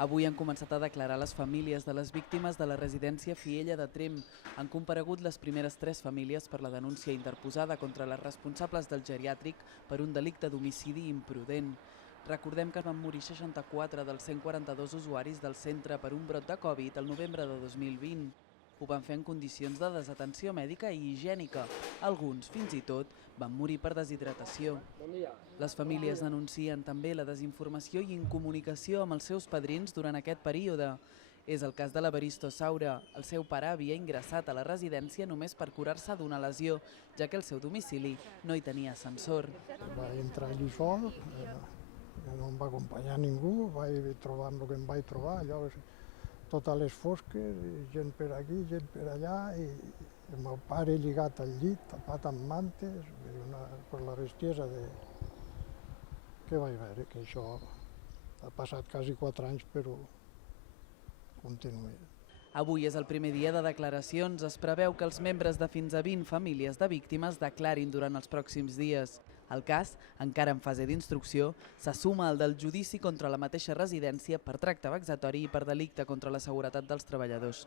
Avui han començat a declarar les famílies de les víctimes de la residència Fiella de Tremp. Han comparegut les primeres 3 famílies per la denúncia interposada contra les responsables del geriàtric per un delicte d'homicidi imprudent. Recordem que van morir 64 dels 142 usuaris del centre per un brot de Covid el novembre de 2020. Ho van fer en condicions de desatenció mèdica i higiènica. Alguns, fins i tot, van morir per deshidratació. Les famílies denuncien també la desinformació i incomunicació amb els seus padrins durant aquest període. És el cas de l'Evaristo Saura. El seu pare havia ingressat a la residència només per curar-se d'una lesió, ja que el seu domicili no hi tenia ascensor. Vaig entrar allí sol, no em va acompanyar ningú, vaig trobar el que em vaig trobar, allò, totes les fosques, gent per aquí, gent per allà, i el meu pare lligat al llit, tapat amb mantes, per la bestiesa que vaig veure, que això ha passat quasi 4 anys, però continua. Avui és el primer dia de declaracions. Es preveu que els membres de fins a 20 famílies de víctimes declarin durant els pròxims dies. El cas, encara en fase d'instrucció, se suma al del judici contra la mateixa residència per tracte vexatori i per delicte contra la seguretat dels treballadors.